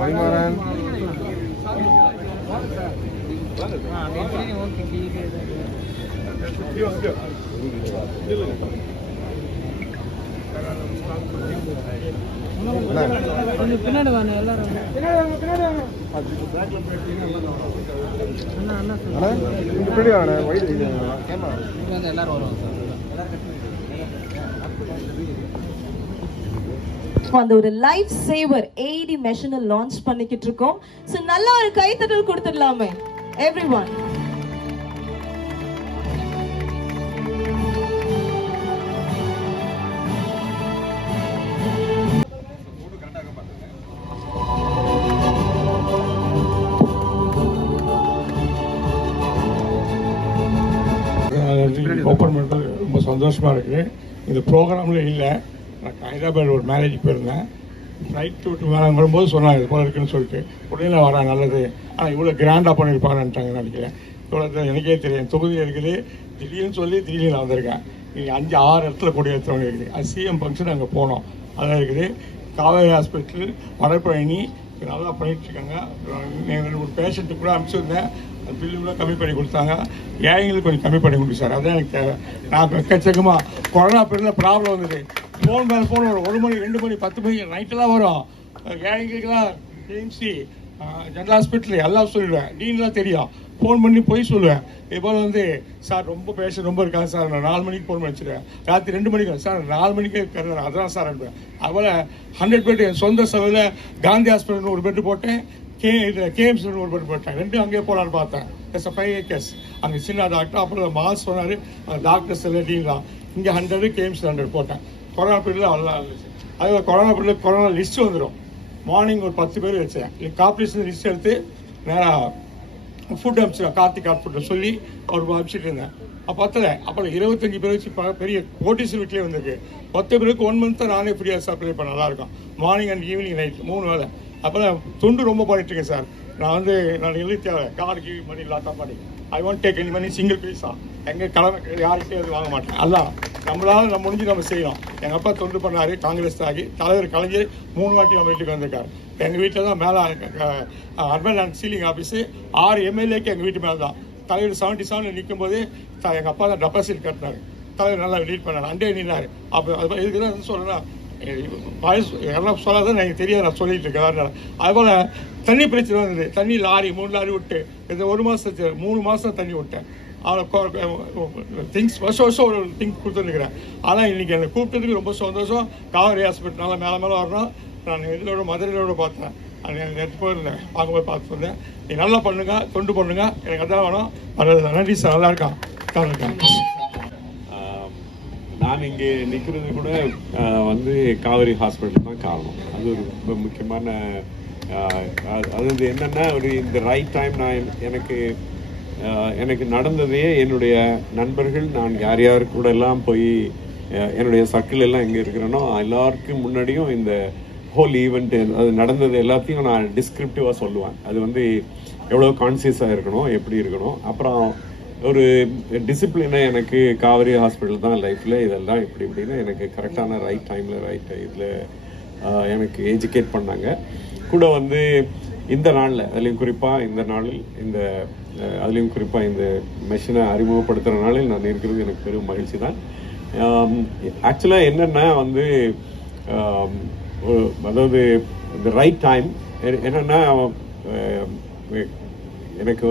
மணிமாறன் பின்னாடி வாங்க எல்லாரும் எல்லாரும் வருவாங்க அந்த ஒரு லைஃப் சேவர் ஏடி மெஷினை லான்ச் பண்ணிக்கிட்டு இருக்கோம். சோ நல்ல ஒரு கைத்தட்டல் கொடுத்துடலாமே எவ்ரிவன். ஓப்பன் பண்ணுறது ரொம்ப சந்தோஷமாக இருக்குது. இந்த ப்ரோக்ராமில் இல்லை, நான் ஹைதராபாத் ஒரு மேரேஜ் போயிருந்தேன். ஃப்ளைட் விட்டு மேலே வரும்போது சொன்னாங்க இது போல இருக்குன்னு சொல்லிட்டு உடனே நான் வரேன் நல்லது. ஆனால் இவ்வளோ கிராண்டாக பண்ணியிருப்பாங்கன்ட்டாங்க நினைக்கிறேன். இவ்வளோ எனக்கே தெரியும் தொகுதி இருக்குது திடீர்னு சொல்லி திடீர்னு நான் வந்திருக்கேன். நீங்கள் 5-6 இடத்துல கொடி ஏற்றவங்க இருக்குது. அது சிஎம் ஃபங்க்ஷன் அங்கே போனோம். அதெல்லாம் இருக்குது. காவேரி ஹாஸ்பிட்டல் வடபழனி நல்லா பண்ணிகிட்ருக்காங்க. ஒரு பேஷண்ட்டு கூட அனுப்பிச்சிருந்தேன். அந்த பில்லு கூட கம்மி பண்ணி கொடுத்தாங்க. ஏழைங்களுக்கு கொஞ்சம் கம்மி பண்ணி கொடுங்க சார், அதுதான் எனக்கு தேவை. நான் எக்கச்சக்கமாக கொரோனா பீரியடில் ப்ராப்ளம் வந்தது. ஃபோன் மேலே ஃபோன் வரும், 1 மணி 2 மணி 10 மணி நைட்டெல்லாம் வரும். ஏழைங்களுக்கெல்லாம் கேஎம்சி ஜெனரல் ஹாஸ்பிட்டல் எல்லாம் சொல்லிடுவேன். டீன்லாம் தெரியும். ஃபோன் பண்ணி போய் சொல்லுவேன். இப்போ சார் ரொம்ப பேஷண்ட் ரொம்ப இருக்காங்க சார், நான் 4 மணிக்கு ஃபோன் பண்ணி வச்சுருவேன். ராத்திரி 2 மணிக்கு சார் 4 மணிக்கே கருதுறேன், அதான் சார் அனுப்புவேன். அதுபோல் 100 பெட் என் சொந்த செலவில் காந்தி ஹாஸ்பிட்டல் ஒரு பெட்டு போட்டேன், கேஎம்சி ஒரு பெட் போட்டேன். 2 அங்கேயே போகலான்னு பார்த்தேன். எஸ் 5 ஏக்கர்ஸ் அங்கே சின்ன டாக்டர். அப்புறம் மாஸ் சொன்னார் டாக்டர்ஸ் எல்லாம் டீன்லாம். இங்கே 100 கேஎம்சி 100 போட்டேன். கொரோனா பீரியடில் அவ்வளோ இருந்துச்சு. அதே கொரோனா பீரியடில் கொரோனா லிஸ்ட்டு வந்துடும். மார்னிங் ஒரு 10 பேர் வச்சேன். கார்பரேஷன் லிஸ்ட் எடுத்து நேராக ஃபுட் அனுப்பிச்சிடுவேன். கார்த்திக் ஃபுட்டை சொல்லி அவர் அனுப்பிச்சிட்டு இருந்தேன். பத்தலை. அப்புறம் 25 பேர் வச்சு பெரிய கோட்டீஸ் வீட்லேயே வந்திருக்கு. 10 பேருக்கு 1 மந்த் தான் நானே ஃப்ரீயாக சப்ளை பண்ண நல்லாயிருக்கும். மார்னிங் அண்ட் ஈவினிங் நைட் 3 வேலை. அப்போல்லாம் தொண்டு ரொம்ப பண்ணிட்டுருக்கேன் சார். நான் எழுதி தேவை கார் கிவி மணி லாட்டா பண்ணி I want take any money single பீஸா எங்கள் கிழமை யாருக்கிட்டே அது வாங்க மாட்டேன். எல்லாம் நம்மளால நம்ம முடிஞ்சு நம்ம செய்யணும். எங்கள் அப்பா தொண்டு பண்ணார், காங்கிரஸ் ஆகி தலைவர் கலைஞர் 3 வாட்டி நம்ம வீட்டுக்கு வந்திருக்காரு. எங்கள் வீட்டில் தான் மேலே அர்பன் அண்ட் சீலிங் ஆஃபீஸு 6 எம்எல்ஏக்கு எங்கள் வீட்டு மேலே தான். தலைவர் 77 நிற்கும் போது எங்கள் அப்பா தான் டெபாசிட் கட்டினார். தலைவர் நல்லா லீட் பண்ணார். அண்டே நின்னார். அப்போ அது இதுக்கு தான் சொல்கிறேன்னா யாரெல்லாம் சொல்லாதான் எனக்கு தெரியாது, நான் சொல்லிட்டு இருக்கேன். அதுபோல் தண்ணி பிரச்சனை வந்தது. தண்ணி லாரி 3 லாரி விட்டு இந்த 1 மாதத்துக்கு 3 மாதம் தண்ணி விட்டேன். திங்ஸ் வருஷம் ஒரு திங்ஸ் கொடுத்துருக்கிறேன். ஆனால் இன்றைக்கி என்னை கூப்பிட்டதுக்கு ரொம்ப சந்தோஷம். காவேரி ஹாஸ்பிட்டல் மேலே மேலே வரணும். நான் இதிலோட மதுரையிலோட பார்த்தேன். நேற்று போயிருந்தேன், பார்க்கும்போது பார்த்து வந்தேன். நீ நல்லா பண்ணுங்க, தொண்டு பண்ணுங்க, எனக்கு அதான் வேணும். அது நன்றி சார், நல்லா இருக்கான் தான் இருக்கான். நான் இங்கே நிற்கிறது கூட காவேரி ஹாஸ்பிட்டல் தான் காரணம். அது ஒரு ரொம்ப முக்கியமான அதாவது என்னென்னா இந்த ரைட் டைம் நான் எனக்கு நடந்ததே என்னுடைய நண்பர்கள் நான் யார் யார் கூட எல்லாம் போய் என்னுடைய சர்க்கிள் எல்லாம் எங்கே இருக்கிறேனோ எல்லாருக்கும் முன்னாடியும் இந்த ஹோல் ஈவெண்ட் அது நடந்தது எல்லாத்தையும் நான் டிஸ்கிரிப்டிவாக சொல்லுவேன். அது எவ்வளோ கான்சியஸாக இருக்கணும், எப்படி இருக்கணும். அப்புறம் ஒரு டிசிப்ளினை எனக்கு காவேரி ஹாஸ்பிட்டல் தான் லைஃப்பில் இதெல்லாம் இப்படின்னு எனக்கு கரெக்டான ரைட் டைமில் ரைட் இதில் எனக்கு எஜுகேட் பண்ணாங்க. கூட இந்த நாளில் அதுலேயும் குறிப்பாக இந்த நாளில் அதுலேயும் குறிப்பாக இந்த மெஷினை அறிமுகப்படுத்துகிற நாளில் நான் இருக்கிறது எனக்கு பெரும் மகிழ்ச்சி தான். ஆக்சுவலாக என்னென்னா அதாவது இந்த ரைட் டைம் என்னென்னா எனக்கு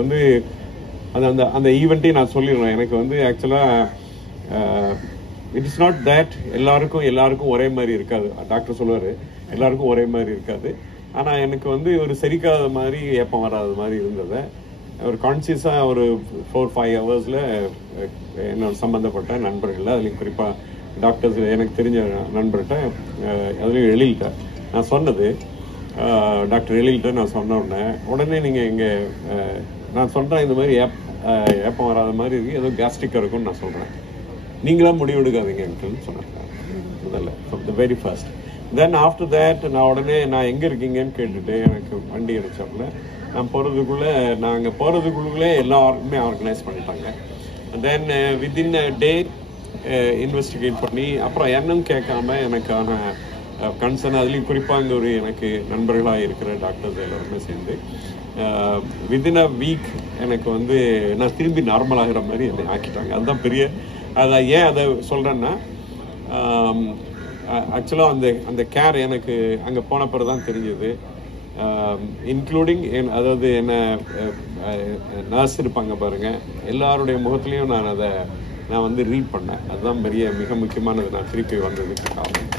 அந்த ஈவெண்ட்டையும் நான் சொல்லிடுறேன். எனக்கு ஆக்சுவலாக இட் இஸ் நாட் தேட் எல்லாருக்கும் ஒரே மாதிரி இருக்காது. டாக்டர் சொல்லுவார் எல்லாருக்கும் ஒரே மாதிரி இருக்காது. ஆனால் எனக்கு ஒரு செரிக்காத மாதிரி ஏப்பம் வராத மாதிரி இருந்தது. ஒரு கான்சியஸாக ஒரு 4-5 ஹவர்ஸில் என்னோட சம்மந்தப்பட்ட நண்பர்கள் அதுலேயும் குறிப்பாக டாக்டர்ஸ் எனக்கு தெரிஞ்ச நண்பர்கிட்ட அதுலேயும் எழில்கிட்ட நான் சொன்னது. டாக்டர் எழில்கிட்ட நான் சொன்ன உடனே நீங்கள் இங்கே நான் சொல்கிறேன் இந்த மாதிரி ஏப்பம் வராத மாதிரி இருக்குது, ஏதோ கேஸ்ட்ரிக்காக இருக்கும்னு நான் சொல்கிறேன். நீங்களாம் முடிவெடுக்காதீங்க அங்கிள்னு சொன்னாங்க முதல்ல, the very first. Then after that நான் எங்கே இருக்கீங்கன்னு கேட்டுட்டு எனக்கு வண்டி அடிச்சாப்புல நாங்கள் போகிறதுக்குள்ளே எல்லாருக்குமே ஆர்கனைஸ் பண்ணிட்டாங்க. தென் வித்தின் அ டே இன்வெஸ்டிகேட் பண்ணி அப்புறம் என்னன்னு கேட்காம எனக்கான கன்சர்ன், அதுலேயும் குறிப்பாக அங்கே ஒரு எனக்கு நண்பர்களாக இருக்கிற டாக்டர்ஸ் எல்லாருமே சேர்ந்து வித்தின் அ வீக் எனக்கு வந்து நான் திரும்பி நார்மல் ஆகிற மாதிரி என்னை ஆக்கிட்டாங்க. அதுதான் பெரிய ஏன் அதை சொல்கிறேன்னா, ஆக்சுவலாக அந்த கேர் எனக்கு அங்கே போன பிறகு தான் தெரிஞ்சது. இன்க்ளூடிங் அதாவது என்ன நர்ஸ் இருப்பாங்க பாருங்க, எல்லாருடைய முகத்துலேயும் நான் வந்து ரீட் பண்ணேன். அதுதான் மிக முக்கியமானது. நான் திருப்பி வந்ததுக்கு காரணம்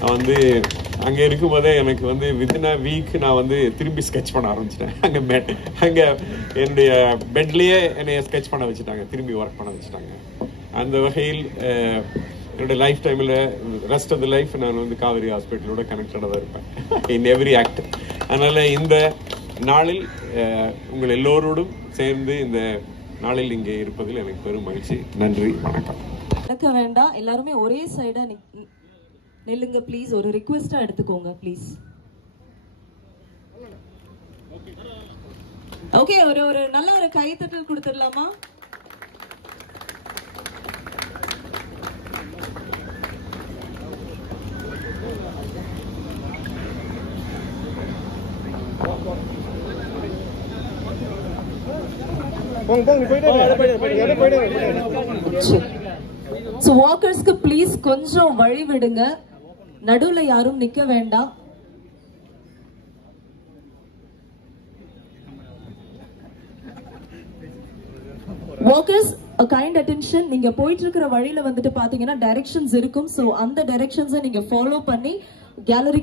நான் வந்து அங்கே இருக்கும்போதே எனக்கு வந்து வித்தின் அ வீக் நான் வந்து திரும்பி ஸ்கெட்ச் பண்ண ஆரம்பிச்சிட்டேன். அங்கே என்னுடைய பெட்லேயே என்னைய ஸ்கெட்ச் பண்ண வச்சுட்டாங்க, திரும்பி ஒர்க் பண்ண வச்சுட்டாங்க. அந்த வகையில் என்னுடைய லைஃப் டைமில் ரெஸ்ட் ஆஃப் த லைஃப் நான் வந்து காவேரி ஹாஸ்பிட்டலோட கனெக்டடாக இருப்பேன் இன் எவ்ரி ஆக்ட். அதனால் இந்த நாளில் உங்கள் எல்லோரோடும் சேர்ந்து இந்த நாளில் இங்கே இருப்பதில் எனக்கு பெரும் மகிழ்ச்சி. நன்றி, வணக்கம். நடக்க வேண்டாம், எல்லாருமே ஒரே சைடா நில்லுங்க ப்ளீஸ். ஒரு ரிக்வெஸ்டா எடுத்துக்கோங்க ப்ளீஸ். ஓகே, ஒரு நல்ல ஒரு கைத்தட்டல் கொடுத்துடலாமா? வாக்கர்ஸ்க்கு ப்ளீஸ் கொஞ்சம் வழி விடுங்க, நடுவுல யாரும் நிக்க வேண்டாம். Walkers kind attention. நீங்க போயிட்டு இருக்கிற வழியில வந்துட்டு பாத்தீங்கன்னா டைரக்ஷன்ஸ் இருக்கும். சோ அந்த டைரக்ஷன்ஸை நீங்க ஃபாலோ பண்ணி கேலரி